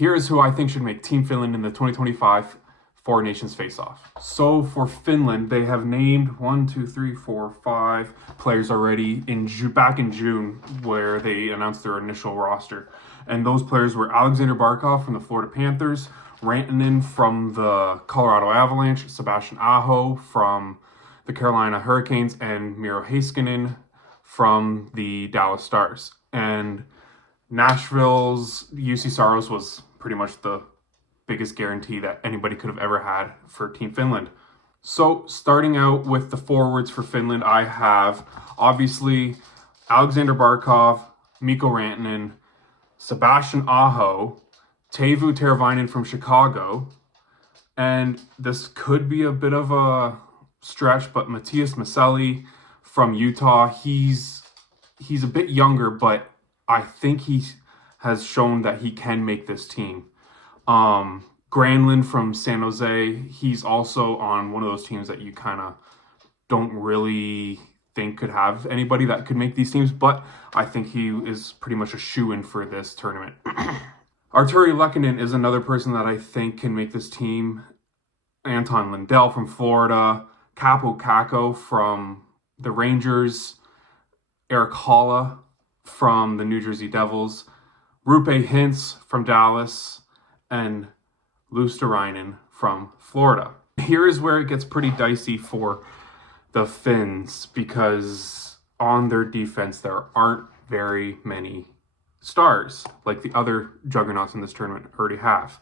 Here's who I think should make Team Finland in the 2025 Four Nations Face-Off. So for Finland, they have named 5 players already back in June, where they announced their initial roster. And those players were Alexander Barkov from the Florida Panthers, Rantanen from the Colorado Avalanche, Sebastian Aho from the Carolina Hurricanes, and Miro Heiskanen from the Dallas Stars. And Nashville's UC Saros was pretty much the biggest guarantee that anybody could have ever had for Team Finland. So starting out with the forwards for Finland, I have obviously Alexander Barkov, Mikko Rantanen, Sebastian Aho, Teuvo Teravainen from Chicago, and this could be a bit of a stretch, but Matthias Maselli from Utah, he's a bit younger, but I think he has shown that he can make this team. Granlund from San Jose, he's also on one of those teams that you kind of don't really think could have anybody that could make these teams, but I think he is pretty much a shoo-in for this tournament. Arturi Lehkonen is another person that I think can make this team. Anton Lindell from Florida, Capo Caco from the Rangers, Eric Holla from the New Jersey Devils, Rupe Hintz from Dallas, and Luosterainen from Florida. Here is where it gets pretty dicey for the Finns, because on their defense there aren't very many stars like the other juggernauts in this tournament already have.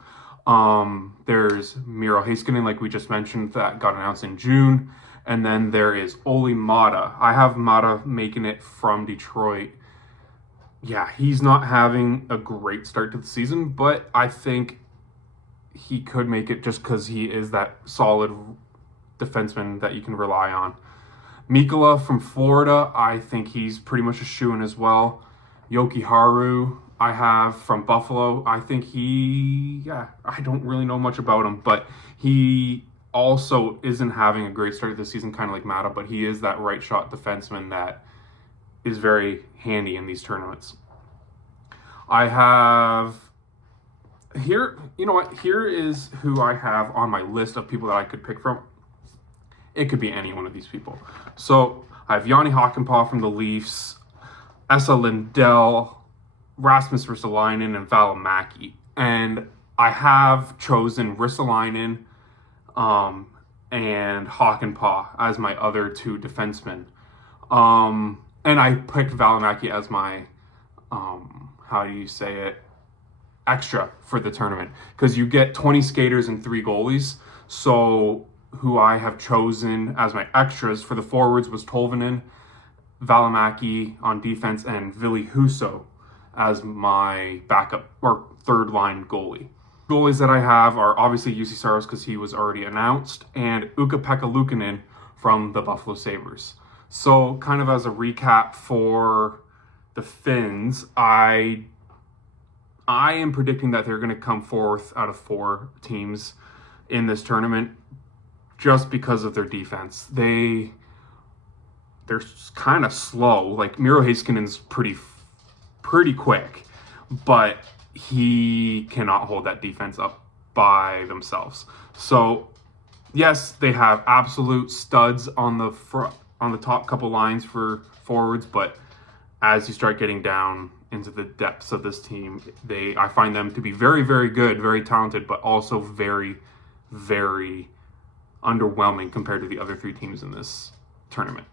There's Miro Heiskanen, like we just mentioned, that got announced in June, and then there is Olli Mata. I have Mata making it from Detroit. Yeah, he's not having a great start to the season, but I think he could make it just because he is that solid defenseman that you can rely on. Mikkola from Florida, I think he's pretty much a shoo-in as well. Yoki Haru, I have from Buffalo. I think I don't really know much about him, but he also isn't having a great start to the season, kind of like Mata, but he is that right shot defenseman that is very handy in these tournaments. I have here, you know what? Here is who I have on my list of people that I could pick from. It could be any one of these people. So I have Jani Hakanpää from the Leafs, Esa Lindell, Rasmus Ristolainen, and Välimäki. And I have chosen Ristolainen and Hakanpää as my other two defensemen. And I picked Välimäki as my, extra for the tournament. Because you get 20 skaters and 3 goalies. So who I have chosen as my extras for the forwards was Tolvanen, Välimäki on defense, and Ville Husso as my backup or third line goalie. Goalies that I have are obviously UC Saros because he was already announced, and Ukko-Pekka Luukkonen from the Buffalo Sabres. So kind of as a recap for the Finns, I am predicting that they're going to come fourth out of 4 teams in this tournament just because of their defense. They're kind of slow. Like Miro Heiskanen's pretty quick, but he cannot hold that defense up by themselves. So yes, they have absolute studs on the top couple lines for forwards, but as you start getting down into the depths of this team, I find them to be very, very good, very talented, but also very, very underwhelming compared to the other 3 teams in this tournament.